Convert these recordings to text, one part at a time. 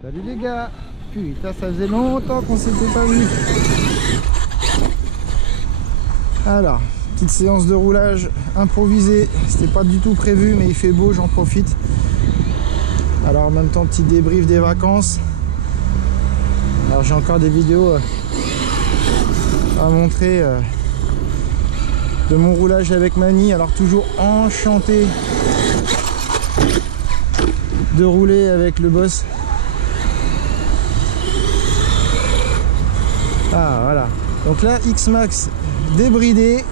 Salut les gars. Putain, ça faisait longtemps qu'on s'était pas vu. Alors, petite séance de roulage improvisée. C'était pas du tout prévu, mais il fait beau, j'en profite. Alors en même temps, petit débrief des vacances. Alors j'ai encore des vidéos à montrer de mon roulage avec Mani. Alors toujours enchanté de rouler avec le boss. Ah voilà. Donc là X-Max débridé.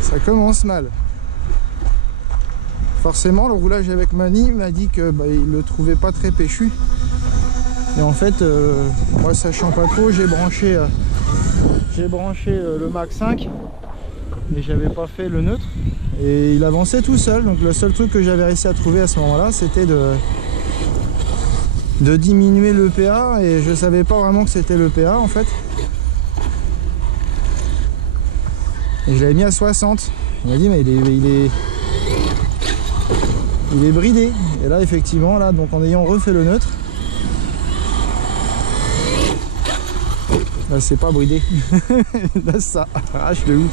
Ça commence mal. Forcément le roulage avec Mani m'a dit que il le trouvait pas très péchu. Et en fait moi sachant pas trop, j'ai branché le Mach 5 mais j'avais pas fait le neutre et il avançait tout seul. Donc le seul truc que j'avais réussi à trouver à ce moment là, c'était de diminuer le PA, et je savais pas vraiment que c'était le PA en fait. Et je l'avais mis à 60. Il m'a dit mais il est bridé. Et là effectivement là, donc en ayant refait le neutre, là c'est pas bridé. Là ça arrache de ouf.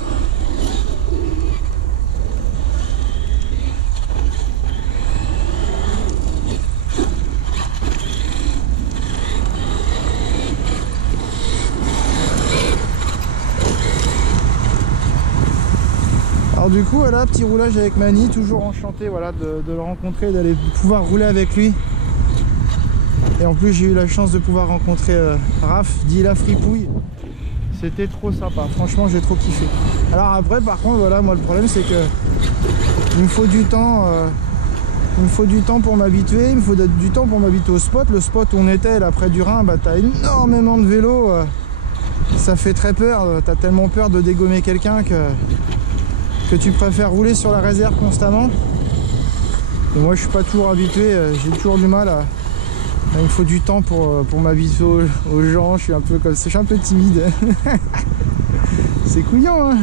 Alors du coup voilà, petit roulage avec Mani, toujours enchanté voilà, de le rencontrer, d'aller pouvoir rouler avec lui. Et en plus j'ai eu la chance de pouvoir rencontrer Raph, dit la fripouille. C'était trop sympa, franchement j'ai trop kiffé. Alors après par contre voilà, moi le problème c'est que il me faut du temps, pour m'habituer, il me faut du temps pour m'habituer au spot. Le spot où on était là près du Rhin, t'as énormément de vélos, ça fait très peur, t'as tellement peur de dégommer quelqu'un que tu préfères rouler sur la réserve constamment. Et moi je suis pas toujours habitué, j'ai toujours du mal à... Il me faut du temps pour m'habituer aux gens, je suis un peu comme ça, je suis un peu timide. C'est couillant hein.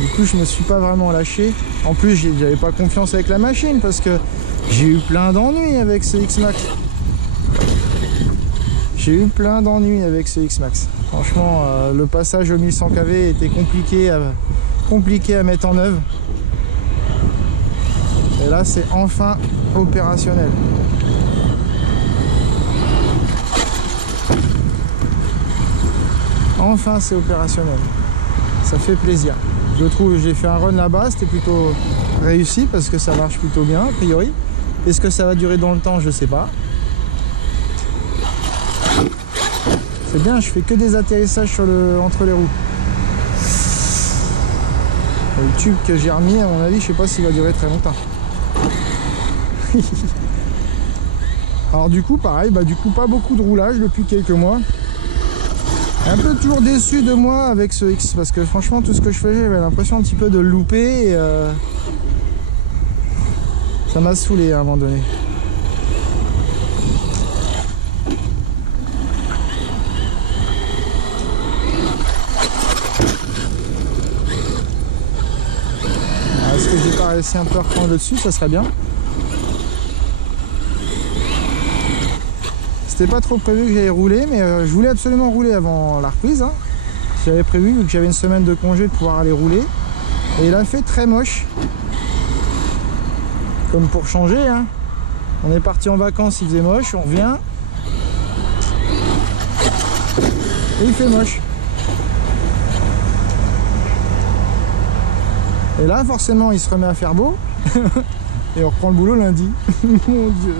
Du coup je me suis pas vraiment lâché. En plus j'avais pas confiance avec la machine parce que j'ai eu plein d'ennuis avec ce X-Max. J'ai eu plein d'ennuis avec ce X-Max. Franchement, le passage au 1100 kV était compliqué à mettre en œuvre. Et là, c'est enfin opérationnel. Enfin, c'est opérationnel. Ça fait plaisir. Je trouve, j'ai fait un run là-bas, c'était plutôt réussi parce que ça marche plutôt bien, a priori. Est-ce que ça va durer dans le temps? Je sais pas. C'est bien, je fais que des atterrissages entre les roues. Et le tube que j'ai remis, à mon avis, je sais pas s'il va durer très longtemps. Alors du coup, pareil, pas beaucoup de roulage depuis quelques mois. Un peu toujours déçu de moi avec ce X, parce que franchement, tout ce que je faisais, j'avais l'impression un petit peu de le louper. Et, ça m'a saoulé à un moment donné. Est-ce que j'ai pas laissé un peu reprendre dessus, ça serait bien. C'était pas trop prévu que j'allais rouler, mais je voulais absolument rouler avant la reprise. Hein. J'avais prévu, vu que j'avais une semaine de congé, de pouvoir aller rouler. Et il a fait très moche. Comme pour changer. Hein. On est parti en vacances, il faisait moche, on revient. Et il fait moche. Et là, forcément, il se remet à faire beau. Et on reprend le boulot lundi. Mon Dieu.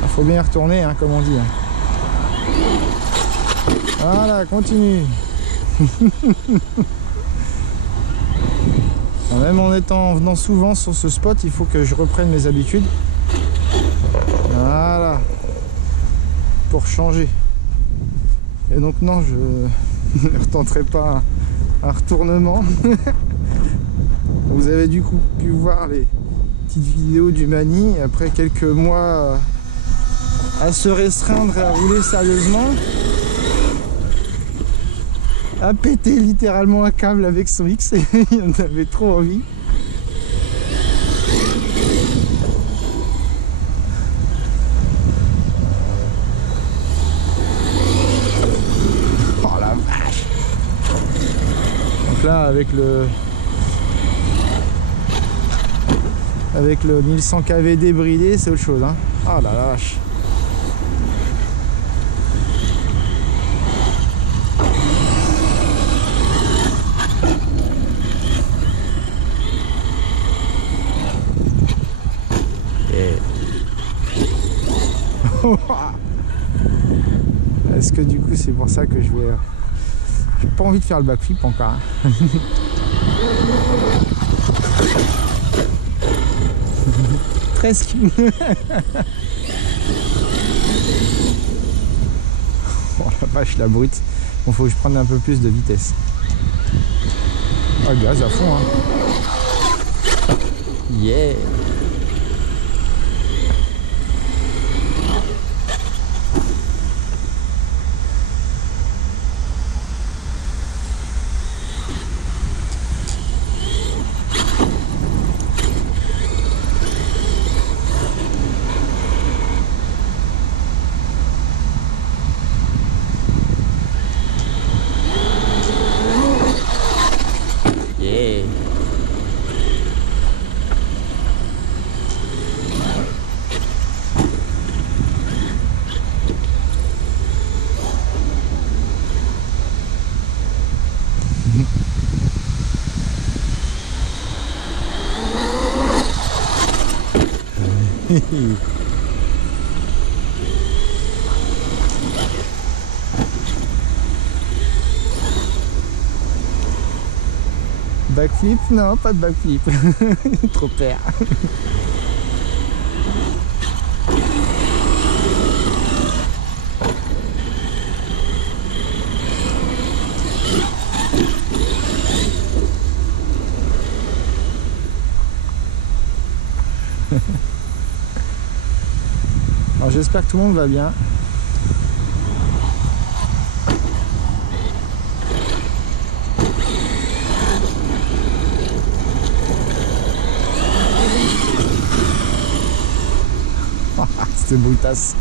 Il faut bien y retourner, hein, comme on dit. Voilà, continue. Même en venant souvent sur ce spot, il faut que je reprenne mes habitudes. Voilà. Pour changer. Et donc non, je ne retenterai pas un retournement. Vous avez du coup pu voir les petites vidéos du Mani après quelques mois à se restreindre et à rouler sérieusement. a pété littéralement un câble avec son X et il en avait trop envie. Oh la vache! Donc là avec le 1100 kV débridé, c'est autre chose, hein. Oh la vache! Est-ce que du coup c'est pour ça que je vais... J'ai pas envie de faire le backflip encore, hein. 13 Oh la vache, la brute. Bon, faut que je prenne un peu plus de vitesse. Oh, gaz à fond, hein. Yeah. Backflip? Non, pas de backflip. Trop peur. Alors j'espère que tout le monde va bien. C'était brutasse.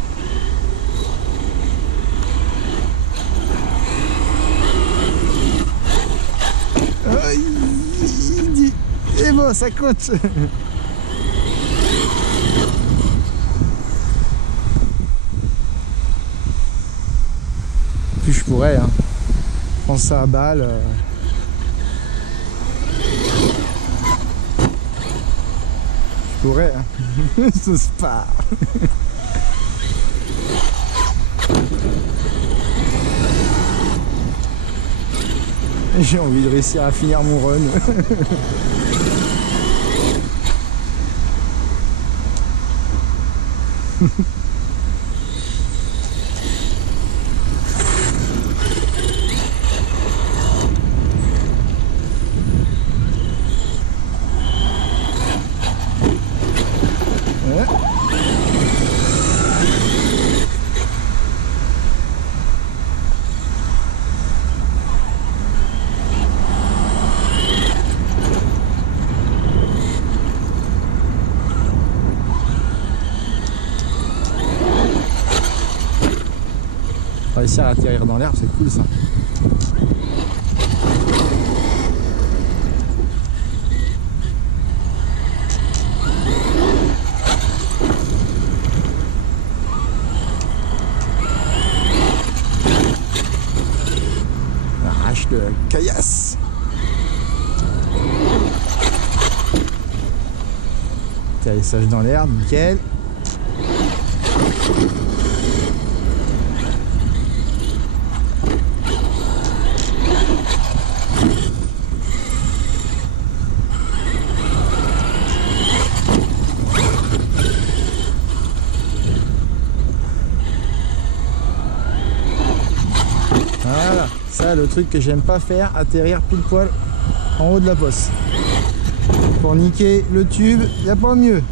Et bon, ça compte. Plus je pourrais, hein. Prendre ça à balle. Je pourrais, hein. J'ose pas. J'ai envie de réussir à finir mon run. Réussir à atterrir dans l'herbe, c'est cool ça. Arrache de caillasse. Atterrissage dans l'herbe, nickel. Voilà, ça le truc que j'aime pas faire, atterrir pile poil en haut de la bosse. Pour niquer le tube, il n'y a pas mieux.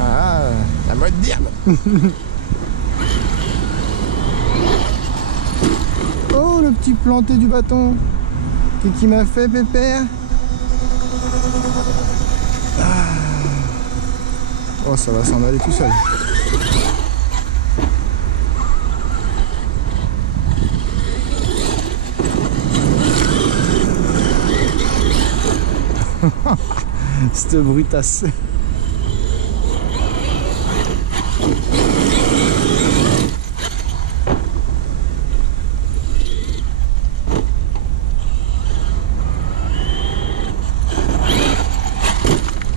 Ah, la mode d'herbe. le petit planté du bâton. Qu'est-ce qu'il m'a fait, pépère? Oh, ça va s'en aller tout seul. Cette brutasse.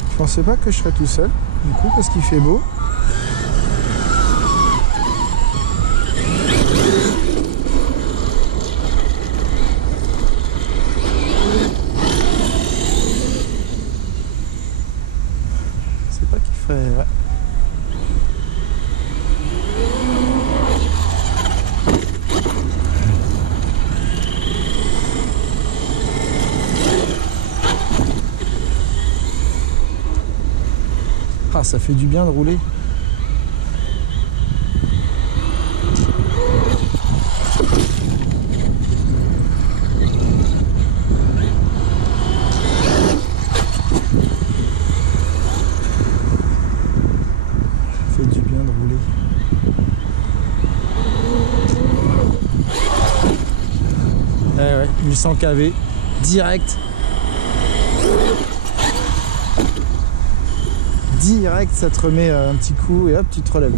Je pensais pas que je serais tout seul, du coup, parce qu'il fait beau. C'est pas qu'il ferait... Ouais. Ah, ça fait du bien de rouler. Ça fait du bien de rouler. Eh ouais, 1100 kV, direct. Direct, ça te remet un petit coup et hop, tu te relèves.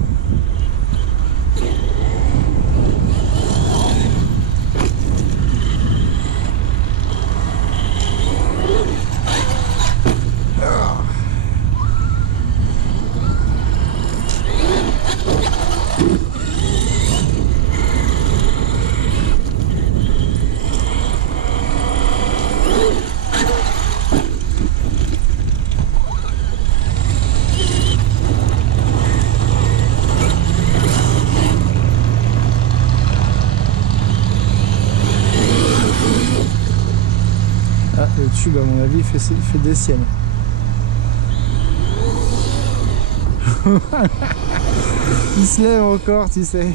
Ah, le tube, à mon avis, il fait des siennes. Il se lève encore, tu sais.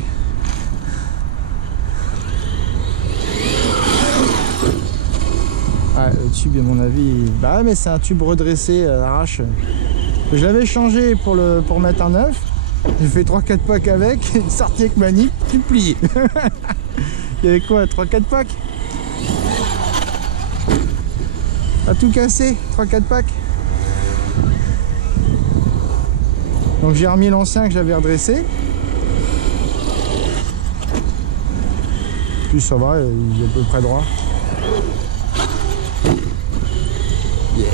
Ah, le tube, à mon avis... Bah mais c'est un tube redressé à l'arrache. Je l'avais changé pour mettre un neuf. J'ai fait 3-4 packs avec, sorti avec manip, tout plié. Il y avait quoi, 3-4 packs? A tout cassé, 3-4 packs. Donc j'ai remis l'ancien que j'avais redressé. Puis ça va, il est à peu près droit. Yeah.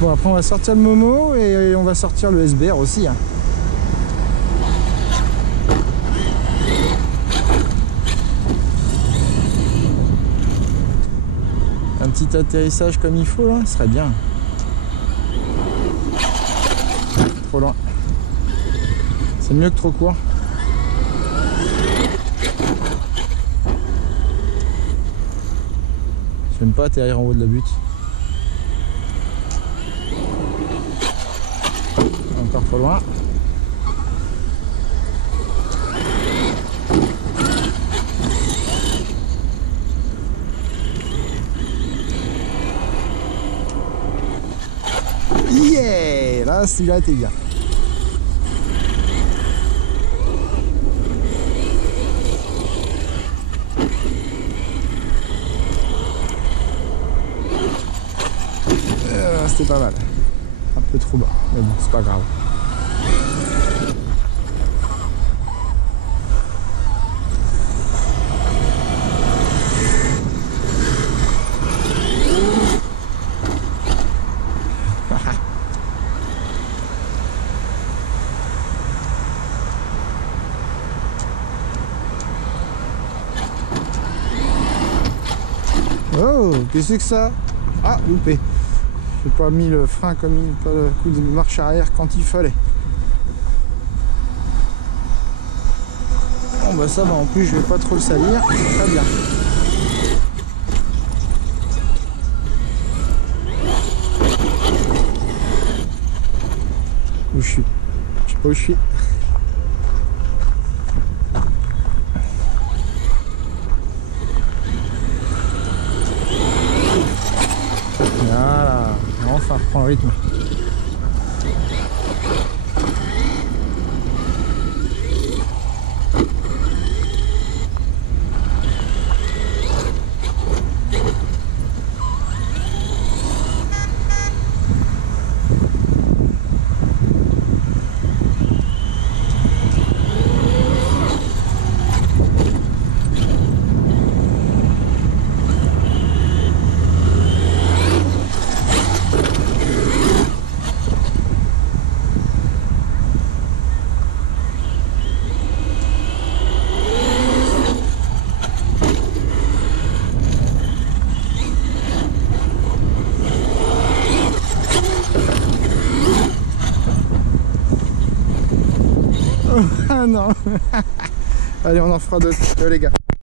Bon, après on va sortir le Momo et on va sortir le SBR aussi. Hein. Un petit atterrissage comme il faut là, ce serait bien. Trop loin. C'est mieux que trop court. J'aime pas atterrir en haut de la butte. Encore trop loin. Yeah! Là, celui-là était bien. C'était pas mal. Un peu trop bas, mais bon, c'est pas grave. Oh, qu'est-ce que ça? Ah, loupé. J'ai pas mis le frein comme il, pas le coup de marche arrière quand il fallait. Bon bah ça va, en plus je vais pas trop le salir, très bien. Où je suis? Je sais pas où je suis. Voilà, enfin reprend le rythme. Ah non. Allez, on en fera d'autres, les gars.